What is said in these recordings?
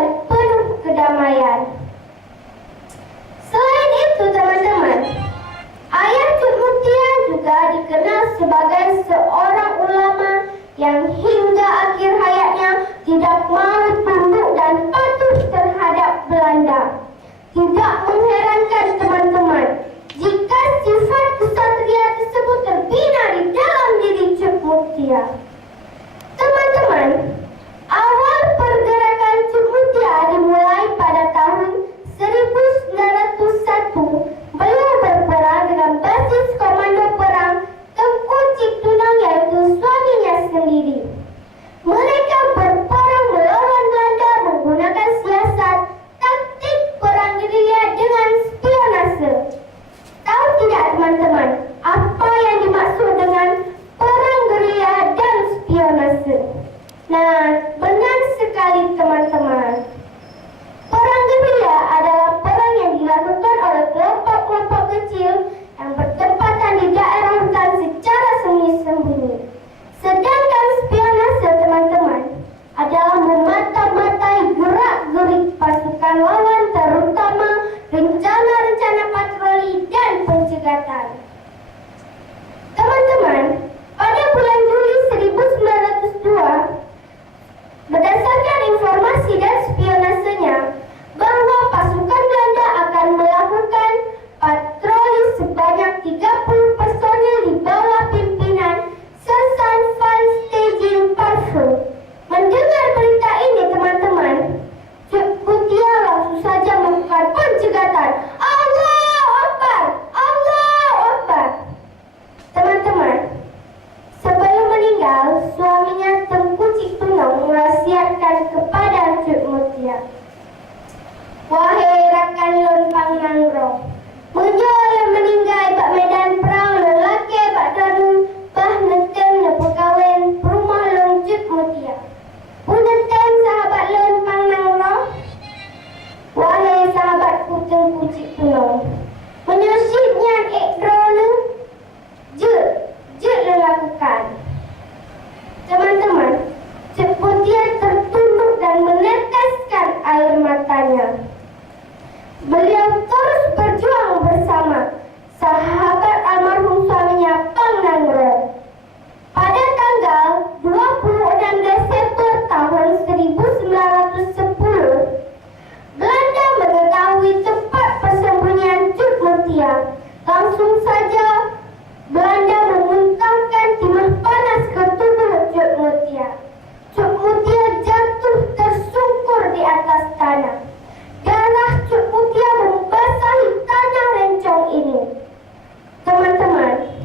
dan penuh kedamaian. Selain itu teman-teman, Ayah Cuk Mutia juga dikenal sebagai seorang ulama yang hingga akhir hayatnya tidak mau tunduk dan patuh terhadap Belanda. Tidak mengherankan teman-teman, jika sifat kesatria tersebut terbina di dalam diri Cuk Mutia. Teman-teman, awal pergerakan Cuk Mutia dimulai pada tahun 1901. Beliau berperang dengan basis komando perang Tengku Ciptunang, yaitu suaminya sendiri. Mereka berperang melawan Belanda menggunakan siasat taktik perang gerilya dengan spionase. Tahu tidak teman-teman, apa yang dimaksud dengan perang gerilya dan spionase? Nah, benar sekali teman-teman. Perang gerilya adalah perang yang dilakukan oleh kelompok-kelompok kecil yang bertempatan di daerah hutan secara sembunyi-sembunyi. Sedangkan spionase teman-teman adalah memata-matai gerak-gerik pasukan lawan, terutama rencana-rencana patroli dan pencegatan. Teman-teman, pada bulan Juli 1902, berdasarkan informasi dan spionasenya, bahwa pasukan Belanda akan melakukan patroli sebanyak 30 personil di bawah pimpinan Sersan Van Stegen Parvel. Mendengar berita ini teman-teman, Cuk Mutia langsung saja melakukan pencegatan. Allahu Akbar! Allahu Akbar! Teman-teman, sebelum meninggal, suaminya Tengku Ciptunang merahasiakan kepada Cuk Mutia, "Wahai rakan lompang nangrong, menjual meninggal bak medan perang lelaki bak dadu bah netem nepo kawen rumah lon Cuk Mutia. Punten sahabat lompang nangrong, wahai sahabatku Tengku Ciptunang, menyusitnya ekdrone je lakukan." Teman-teman, Cuk Mutia tertunduk dan meneteskan air matanya. Beliau terus berjuang bersama sahabat almarhum suaminya Pang Nangrong. Pada tanggal 26 Desember tahun 1910, Belanda mengetahui tempat persembunyian Cuk Mutia. Langsung saja Belanda memuntahkan timah panas ke tubuh Cuk Mutia. Cuk Mutia jatuh tersungkur di atas tanah. Darah Cuk Mutia membasahi tanah rencong ini. Teman-teman,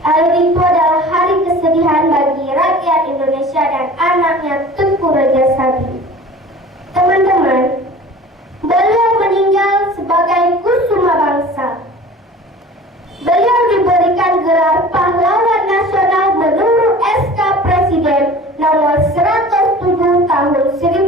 hari itu adalah hari kesedihan bagi rakyat Indonesia dan anaknya Tengku Rajasadi. Teman-teman, beliau meninggal sebagai kusuma bangsa. Beliau diberikan gelar pahlawan nasional menurut SK Presiden nomor 107 tahun 19